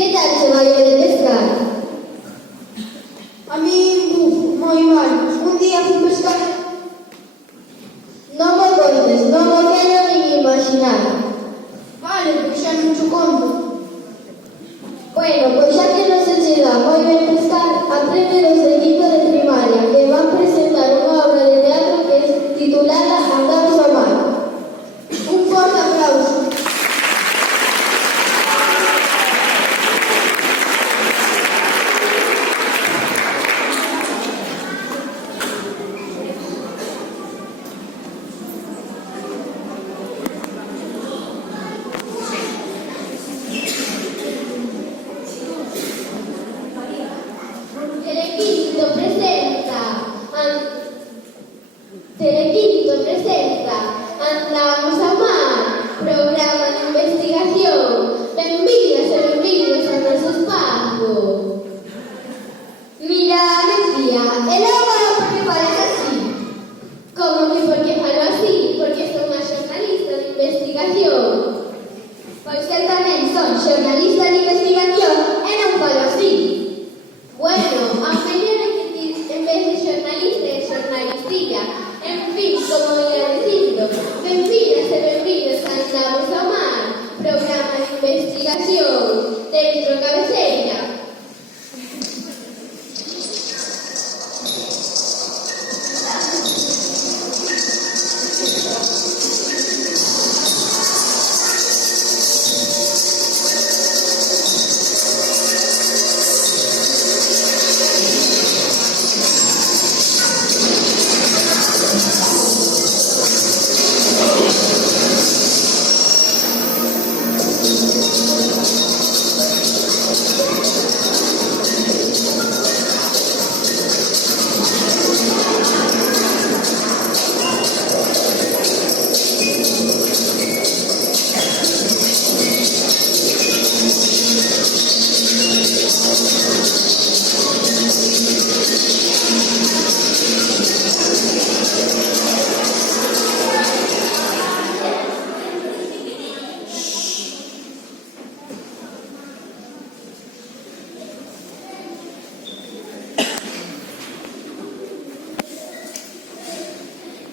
¿Qué tal se va de pescar? A mí, muy mal. Un día fui a pescar. No me contes, no me quero ni imaginar. Vale, pues xa non cho conto. Bueno, pois xa que non se che dá moi ben pescar, aprende los de quinto de primaria, que van presentar unha obra de teatro que es titulada Andamos ao mar. Un forte aplauso. Telequinto presenta Andamos ao mar, programa de investigación. Benvidas e benvidos ao noso espazo. Mira, Lucía, e logo por que falas así? Como que por que falo así? Porque son unha xornalista de investigación. Pois eu tamén son xornalista de investigación e non falo así. Bueno, ao mellor é que ti, en vez de xornalista, é xornalistilla. En fin, como ia dicindo, benvidas e benvidos a Andamos ao mar, programa de investigación dentro cabeceira.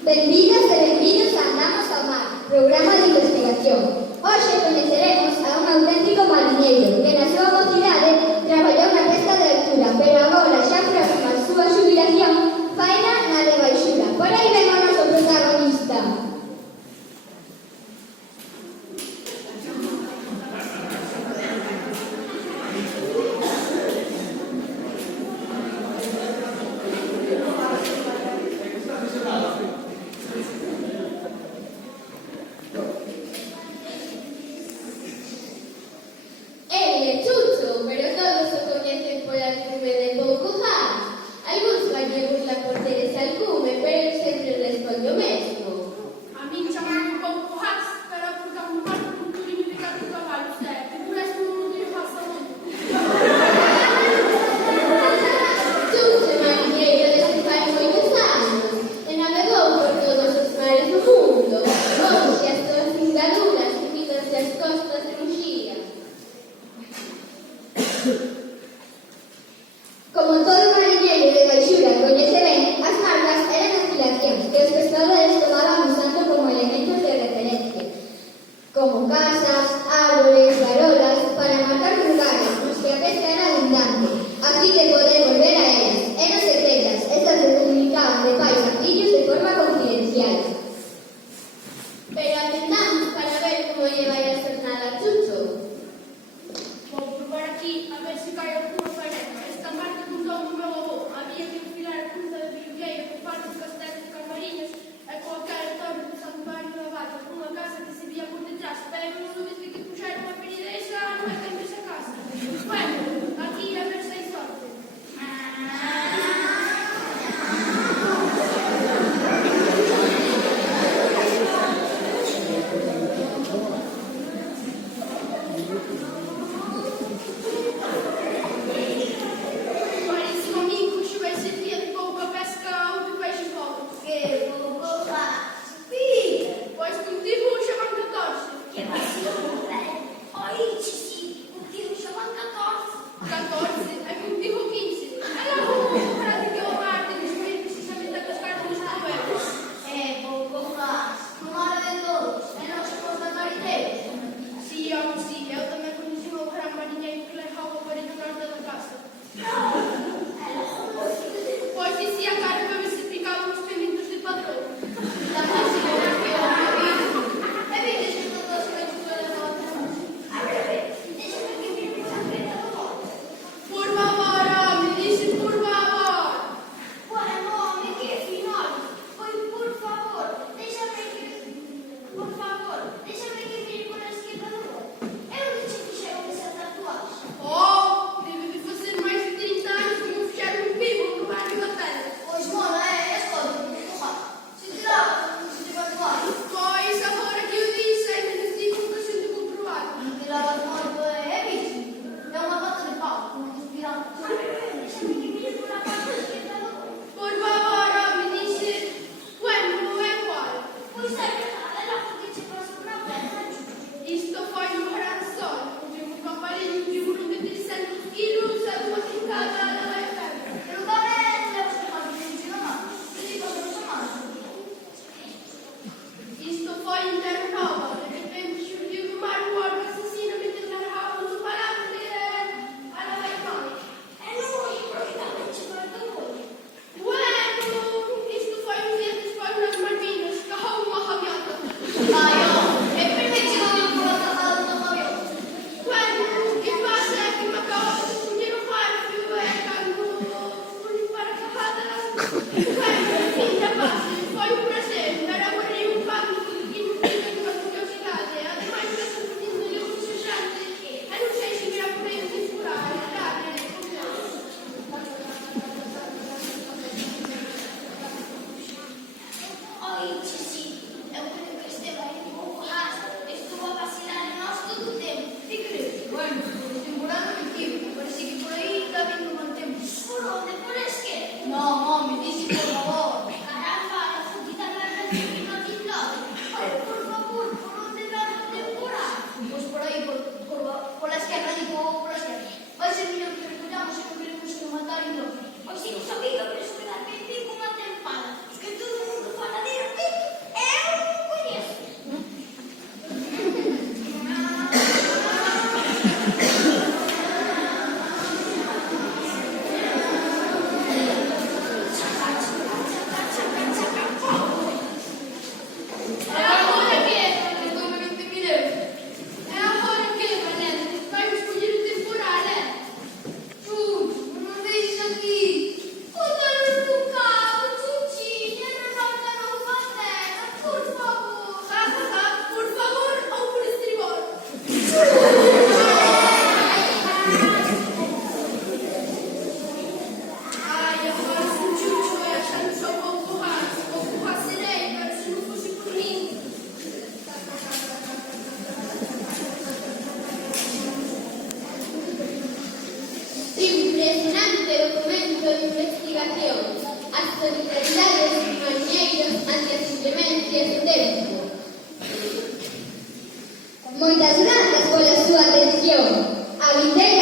Benvidas e benvidos a Andamos ao mar, programa de investigación. Hoxe coñeceremos a un auténtico mariñeiro que na súa mocidade traballou na pesca de altura, pero agora xa próxima a súa xubilación faina na de baixura. Por aí ven o noso protagonista. Chucho, pero foi interrogado. De repente surgiu do mar um orco assassino mentre narrava os palavras alla vergonha. E lui improvvisamente guarda voi. Bueno, isto foi um dia depois nas Malvinas, que houve uma rabiata. Dai, oh, e perché ci dobbiamo provare a fare un avione? Bueno, que passa é que me acaba de escolher o barco quando fui para a carrada. Bueno, enfim, rapaz, foi um prazer. Era um rio pago e não tive uma curiosidade. Ademais, eu estou pedindo-lhe um desejante. Eu não sei se virá por aí temporário. Oh, sì, è quello che stava in poco raso e stuvo a vacilare il nostro tutto il tempo. ¿Qué crees? Bueno, temporada de tiempo. Parece que por ahí está viendo mal tiempo. ¿Por dónde? ¿Por esqué? No, mami, dice por favor. Caramba, la fuggita dalla fino di loro. Por favor, ¿por dónde va la temporada? Pues por ahí, por la izquierda, digo, por la izquierda. Vai ser melhor que recolhamos e não queremos que matar e não. Hoy sí, sabía que eso era que tengo una tempada. Que todo el mundo fala de ti. Eu non conheço. É agora que estou me 20.000 euros. É agora que, Valente, vai escolher o temporal, é? Non vejo aqui. Poder no carro, Tutinha, não volta no bandeira, por favor. Por favor, ou por estribor. Ai, agora se o Chuchu vai achando só vou empurrar sereia, se não fosse por mim. Impresionante documento de investigación. As solidaridades dos mariñeiros ante as inclemencias do tempo. Moitas grazas pola súa atención. A vindeira